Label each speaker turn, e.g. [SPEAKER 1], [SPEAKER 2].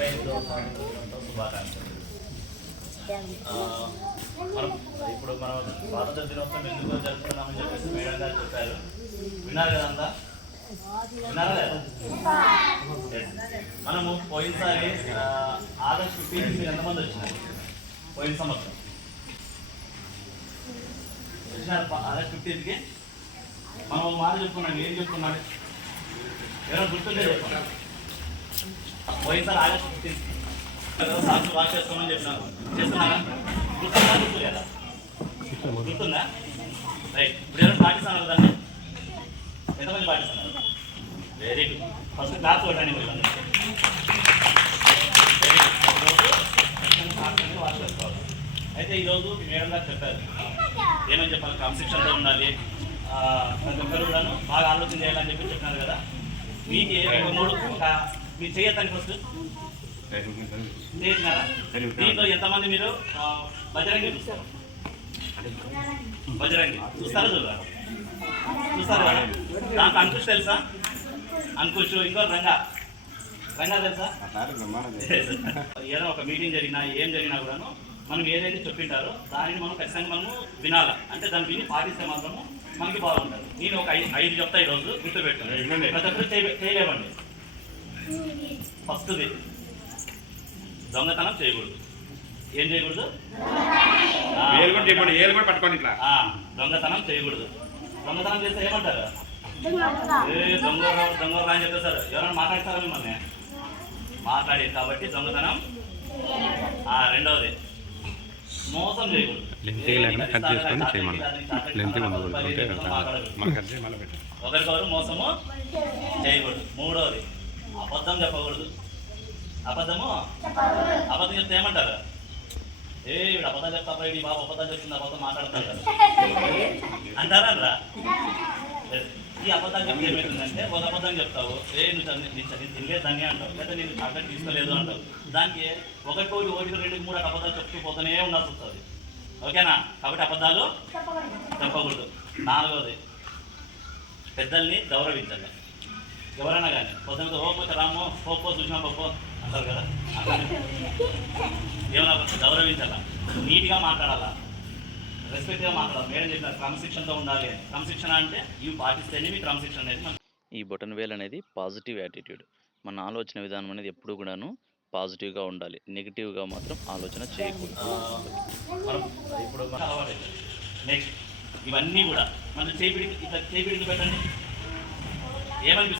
[SPEAKER 1] ముప్పై ఐదో స్వాతంత్ర దినోత్సవ శుభాకాంక్షలు మనం ఇప్పుడు మనం స్వాతంత్ర దినోత్సవం ఎందుకు జరుపుతున్నామని చెప్పేసి మేడం గారు చెప్పారు. విన్నారు కదంతా? విన్నారా మనము పోయినసారి ఆగస్ట్ ఫిఫ్టీన్ మీరు ఎంతమంది వచ్చినారు? పోయిన సంవత్సరం. వచ్చినారు ఆగస్ట్ ఫిఫ్టీన్కి మనం మాట చెప్పుకున్నాం ఏం చెప్పుకున్నాడు ఎవరైనా గుర్తుంటే చెప్పండి. పోయినసారి ఫిఫ్టీన్త్. సాక్షి వాష్ చేసుకోమని చెప్పినారు చేస్తున్నారా? గుర్తుందా? గుర్తుందా? రైట్. ఇప్పుడు ఎవరు పాటిస్తున్నారు దాన్ని ఎంతమంది పాటిస్తున్నారు వెరీ గుడ్ ఫస్ట్ క్లాస్ కొట్టండి మీరు వాష్ చేసుకోవాలి. అయితే ఈరోజు మేడం గారు చెప్పారు. ఏమని చెప్పాలి? క్రమశిక్షణతో ఉండాలి. ప్రతి ఒక్కరు కూడాను బాగా ఆలోచన చేయాలని చెప్పి చెప్పినారు కదా. మీకు మూడు ఒక మీరు చేయొద్దని ఫస్ట్ దీంట్లో ఎంతమంది మీరు బజరంగి? చూస్తారు బజరంగి. చూస్తారా చూడరా? చూస్తారు? దాంట్లో అంకుష్ తెలుసా? అంకుష్ ఇంకో రంగా. రంగా తెలుసా? ఏదైనా ఒక మీటింగ్ జరిగినా ఏం జరిగినా కూడాను మనం ఏదైతే చెప్పింటారో దానిని మనం ఖచ్చితంగా మనము వినాలా. అంటే దాన్ని విని పాటిస్తే మాత్రము మనకి బాగుంటుంది. నేను ఒక ఐదు ఐదు చెప్తా ఈరోజు గుర్తుపెట్టుకోండి. ప్రతి ఒక్కరు చేయ- చేయలేమండి ఫస్ట్ది దొంగతనం చేయకూడదు. ఏం చేయకూడదు? ఆ,
[SPEAKER 2] ఏలు కూడా చెప్పండి పట్టుకోండి ఇట్లా.
[SPEAKER 1] ఆ, దొంగతనం చేయకూడదు. దొంగతనం చేస్తే ఏమంటారు? ఏ దొంగ దొంగ అని చెప్పేశారు ఎవరైనా మాట్లాడతారా మిమ్మల్ని? మాట్లాడేది కాబట్టి దొంగతనం ఆ రెండవది మోసం చేయకూడదు. ఒకరికొకరు మోసము చేయకూడదు. మూడవది అబద్ధం చెప్పకూడదు. అబద్ధము? అబద్ధం చెప్తే ఏమంటారు? ఏ వీడు అబద్ధం చెప్తా ఈ బాబు అబద్ధం చెప్తుంది అబద్ధం మాట్లాడతారు కదా. అంటారా రా ఈ అబద్ధం చెప్తే ఏమవుతుందంటే ఒక అబద్ధం చెప్తావు. ఏ నువ్వు చదివి- నీ చదివి తినలేదు దాన్ని అంటావు. లేదా నేను చాక్లెట్ తీసుకోలేదు అంటావు. దానికి ఒకటి ఒకటి ఒకటి రెండు మూడు అబద్ధాలు చెప్తూ పోతూనే ఉండాల్సి వస్తుంది. ఓకేనా? కాబట్టి అబద్ధాలు చెప్పకూడదు. నాలుగవది పెద్దల్ని గౌరవించాలి ఎవరైనా కానీ. పొద్దున ఓ పోతే రామో పో చూసినా పో అంటారు కదా. ఏమన్నా గౌరవించాలా? నీట్గా మాట్లాడాలా? రెస్పెక్ట్గా మాట్లాడాలి? మేడం చెప్పిన క్రమశిక్షణతో ఉండాలి అని. క్రమశిక్షణ అంటే ఇవి పాటిస్తేనే మీ క్రమశిక్షణ అనేది
[SPEAKER 3] ఈ బొటన్ వేల్ అనేది పాజిటివ్ యాటిట్యూడ్. మన ఆలోచన విధానం అనేది ఎప్పుడు కూడాను పాజిటివ్గా ఉండాలి. నెగిటివ్గా మాత్రం ఆలోచన చేయకూడదు.
[SPEAKER 1] మనం ఇప్పుడు నెక్స్ట్ ఇవన్నీ కూడా. మన చేపిడి ఇట్లా చేపిడికి పెట్టండి. ఏమనిపిస్తుంది?